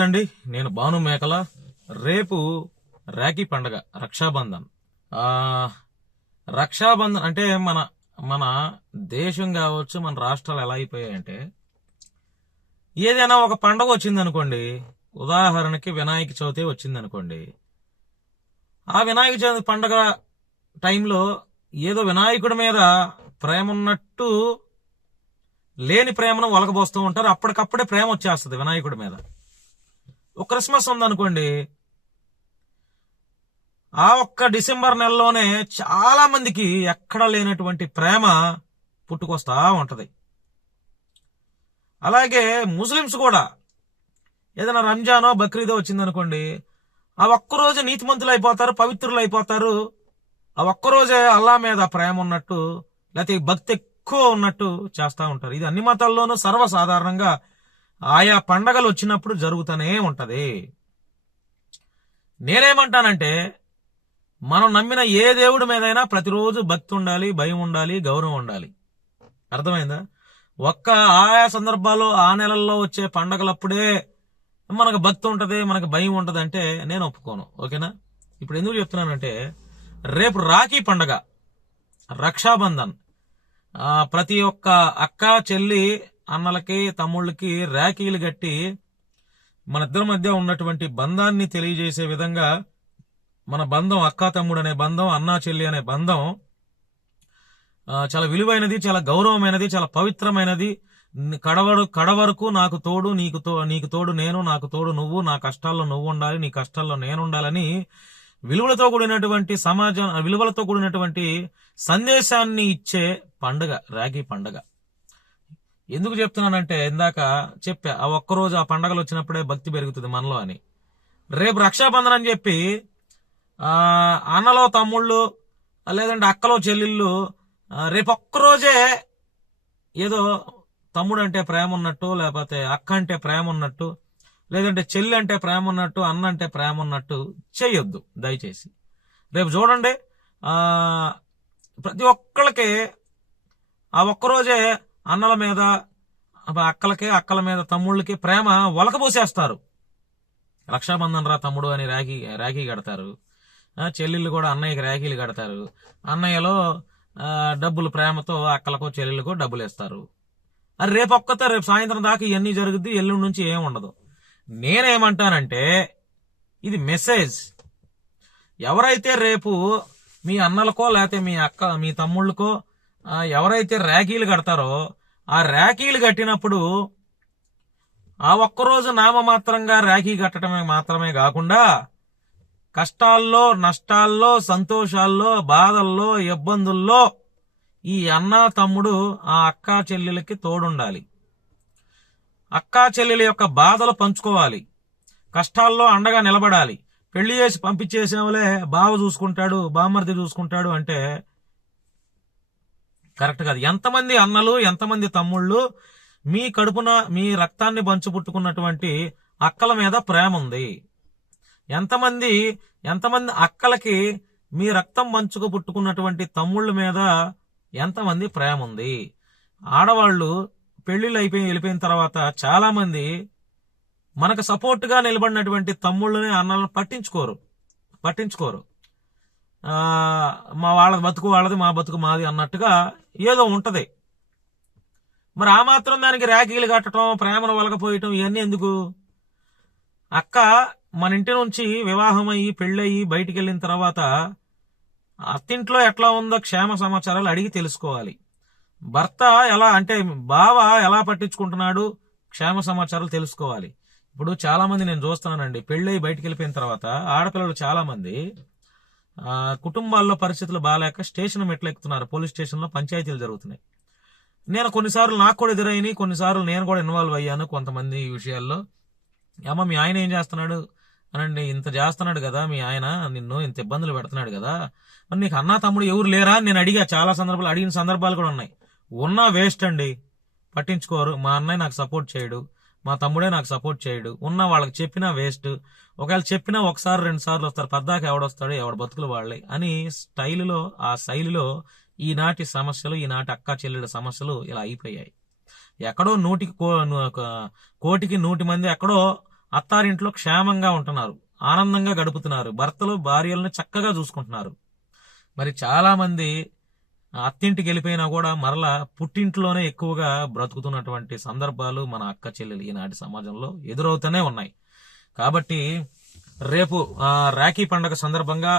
నమస్తే అండి. నేను భాను మేకల. రేపు రాఖీ పండగ, రక్షాబంధన్. రక్షాబంధన్ అంటే మన మన దేశం కావచ్చు, మన రాష్ట్రాలు ఎలా అయిపోయాయంటే, ఏదైనా ఒక పండగ వచ్చిందనుకోండి, ఉదాహరణకి వినాయక చవితి వచ్చిందనుకోండి, ఆ వినాయక చవితి పండగ టైంలో ఏదో వినాయకుడి మీద ప్రేమ ఉన్నట్టు లేని ప్రేమను ఒలకబోస్తూ ఉంటారు. అప్పటికప్పుడే ప్రేమ వచ్చేస్తుంది వినాయకుడి మీద. ఒక క్రిస్మస్ ఉందనుకోండి, ఆ ఒక్క డిసెంబర్ నెలలోనే చాలా మందికి ఎక్కడ లేనటువంటి ప్రేమ పుట్టుకొస్తా ఉంటది. అలాగే ముస్లిమ్స్ కూడా ఏదైనా రంజానో బక్రీదో వచ్చిందనుకోండి, ఆ ఒక్కరోజు నీతిమంతులు అయిపోతారు, పవిత్రులు అయిపోతారు. ఆ ఒక్కరోజే అల్లా మీద ప్రేమ ఉన్నట్టు, లేకపోతే భక్తి ఎక్కువ ఉన్నట్టు చేస్తూ ఉంటారు. ఇది అన్ని మతాల్లోనూ సర్వసాధారణంగా ఆయా పండగలు వచ్చినప్పుడు జరుగుతూనే ఉంటది. నేనేమంటానంటే, మనం నమ్మిన ఏ దేవుడి మీదైనా ప్రతిరోజు భక్తి ఉండాలి, భయం ఉండాలి, గౌరవం ఉండాలి. అర్థమైందా? ఒక్క ఆయా సందర్భాల్లో ఆ నెలల్లో వచ్చే పండగలప్పుడే మనకు భక్తి ఉంటది, మనకు భయం ఉంటది అంటే నేను ఒప్పుకోను. ఓకేనా? ఇప్పుడు ఎందుకు చెప్తున్నానంటే, రేపు రాఖీ పండగ, రక్షాబంధన్. ప్రతి ఒక్క అక్క, చెల్లి, అన్నలకి, తమ్ముళ్ళకి రాఖీలు కట్టి మన ఇద్దరి మధ్య ఉన్నటువంటి బంధాన్ని తెలియజేసే విధంగా, మన బంధం అక్క తమ్ముడు అనే బంధం, అన్నా చెల్లి అనే బంధం చాలా విలువైనది, చాలా గౌరవమైనది, చాలా పవిత్రమైనది. కడవరకు నాకు తోడు, నీకు తోడు నేను, నాకు తోడు నువ్వు, నా కష్టాల్లో నువ్వు ఉండాలి, నీ కష్టాల్లో నేను ఉండాలని విలువలతో కూడినటువంటి విలువలతో కూడినటువంటి సందేశాన్ని ఇచ్చే పండుగ రాఖీ పండుగ. ఎందుకు చెప్తున్నానంటే, ఇందాక చెప్పా, ఆ ఒక్కరోజు ఆ పండగలు వచ్చినప్పుడే భక్తి పెరుగుతుంది మనలో అని. రేపు రక్షాబంధన్ అని చెప్పి అన్నలో తమ్ముళ్ళు, లేదంటే అక్కలో చెల్లెళ్ళు రేపు ఒక్కరోజే ఏదో తమ్ముడు అంటే ప్రేమ ఉన్నట్టు, లేకపోతే అక్క అంటే ప్రేమ ఉన్నట్టు, లేదంటే చెల్లి అంటే ప్రేమ ఉన్నట్టు, అన్న అంటే ప్రేమ ఉన్నట్టు చేయొద్దు దయచేసి. రేపు చూడండి, ప్రతి ఒక్కళ్ళకి ఆ ఒక్కరోజే అన్నల మీద, అక్కలకి, అక్కల మీద, తమ్ముళ్ళకి ప్రేమ ఒలకబోసేస్తారు. రక్షాబంధన్ రా తమ్ముడు అని రాఖీ కడతారు. చెల్లెళ్ళు కూడా అన్నయ్యకి రాఖీలు కడతారు. అన్నయ్యలో డబ్బులు ప్రేమతో అక్కలకో చెల్లెళ్ళకో డబ్బులు ఇస్తారు. అది రేపు సాయంత్రం దాకా ఇవన్నీ జరుగుద్ది, ఎల్లుండి నుంచి ఏం ఉండదు. నేనేమంటానంటే, ఇది మెసేజ్. ఎవరైతే రేపు మీ అన్నలకో, లేకపోతే మీ అక్క, మీ తమ్ముళ్ళకో ఎవరైతే రాఖీలు కడతారో, ఆ రాఖీలు కట్టినప్పుడు ఆ ఒక్కరోజు నామమాత్రంగా రాఖీ కట్టడమే మాత్రమే కాకుండా, కష్టాల్లో, నష్టాల్లో, సంతోషాల్లో, బాధల్లో, ఇబ్బందుల్లో ఈ అన్న తమ్ముడు ఆ అక్కా చెల్లెలకి తోడుండాలి. అక్కా చెల్లెల యొక్క బాధలు పంచుకోవాలి, కష్టాల్లో అండగా నిలబడాలి. పెళ్లి చేసి పంపించేసేవలే బావ చూసుకుంటాడు, బామ్మర్ది చూసుకుంటాడు అంటే కరెక్ట్ కాదు. ఎంతమంది అన్నలు, ఎంతమంది తమ్ముళ్ళు మీ కడుపున మీ రక్తాన్ని పంచుపుట్టుకున్నటువంటి అక్కల మీద ప్రేమ ఉంది? ఎంతమంది అక్కలకి మీ రక్తం పంచుకు పుట్టుకున్నటువంటి తమ్ముళ్ళ మీద ఎంతమంది ప్రేమ ఉంది? ఆడవాళ్ళు పెళ్లిళ్ళు వెళ్ళిపోయిన తర్వాత చాలా మంది మనకు సపోర్ట్ గా నిలబడినటువంటి తమ్ముళ్ళని, అన్నలను పట్టించుకోరు. మా వాళ్ళ బతుకు వాళ్ళది, మా బతుకు మాది అన్నట్టుగా ఏదో ఉంటది. మరి ఆ మాత్రం దానికి రాఖీలు కట్టడం, ప్రేమను వలకపోయటం ఇవన్నీ ఎందుకు? అక్క మన ఇంటి నుంచి వివాహం అయ్యి, పెళ్ళయి, బయటికి వెళ్ళిన తర్వాత అత్తింట్లో ఎట్లా ఉందో క్షేమ సమాచారాలు అడిగి తెలుసుకోవాలి. భర్త ఎలా అంటే, బావ ఎలా పట్టించుకుంటున్నాడు, క్షేమ సమాచారాలు తెలుసుకోవాలి. ఇప్పుడు చాలా మంది నేను చూస్తున్నానండి, పెళ్ళయి బయటికి వెళ్ళిపోయిన తర్వాత ఆడపిల్లలు చాలా మంది కుటుంబాల్లో పరిస్థితులు బాగాలేక స్టేషన్ మెట్లెక్కుతున్నారు. పోలీస్ స్టేషన్లో పంచాయతీలు జరుగుతున్నాయి. నేను కొన్నిసార్లు నాకు కూడా ఎదురైనాయి, కొన్నిసార్లు నేను కూడా ఇన్వాల్వ్ అయ్యాను కొంతమంది ఈ విషయాల్లో. అమ్మ మీ ఆయన ఏం చేస్తున్నాడు అనండి, ఇంత చేస్తున్నాడు కదా మీ ఆయన, నిన్ను ఇంత ఇబ్బందులు పెడుతున్నాడు కదా, మరి నీకు అన్నా తమ్ముడు ఎవరు లేరా అని నేను అడిగిన సందర్భాలు కూడా ఉన్నాయి. ఉన్నా వేస్ట్ అండి, పట్టించుకోరు. మా అన్నయ్య నాకు సపోర్ట్ చేయడు, మా తమ్ముడే నాకు సపోర్ట్ చేయడు. ఉన్న వాళ్ళకి చెప్పినా వేస్ట్. ఒకవేళ చెప్పినా ఒకసారి 2 సార్లు వస్తారు, పద్దాక ఎవడొస్తాడు, ఎవడ బతుకులు వాళ్ళే అని ఆ శైలిలో ఈనాటి సమస్యలు, ఈనాటి అక్కా చెల్లెళ్ళ సమస్యలు ఇలా అయిపోయాయి. ఎక్కడో 100కి 100 మంది ఎక్కడో అత్తారింట్లో క్షేమంగా ఉంటున్నారు, ఆనందంగా గడుపుతున్నారు, భర్తలు భార్యలను చక్కగా చూసుకుంటున్నారు. మరి చాలా మంది అత్తింటికి వెళ్ళిపోయినా కూడా మరలా పుట్టింట్లోనే ఎక్కువగా బ్రతుకుతున్నటువంటి సందర్భాలు మన అక్క చెల్లెలు ఈనాటి సమాజంలో ఎదురవుతూనే ఉన్నాయి. కాబట్టి రేపు రాఖీ పండుగ సందర్భంగా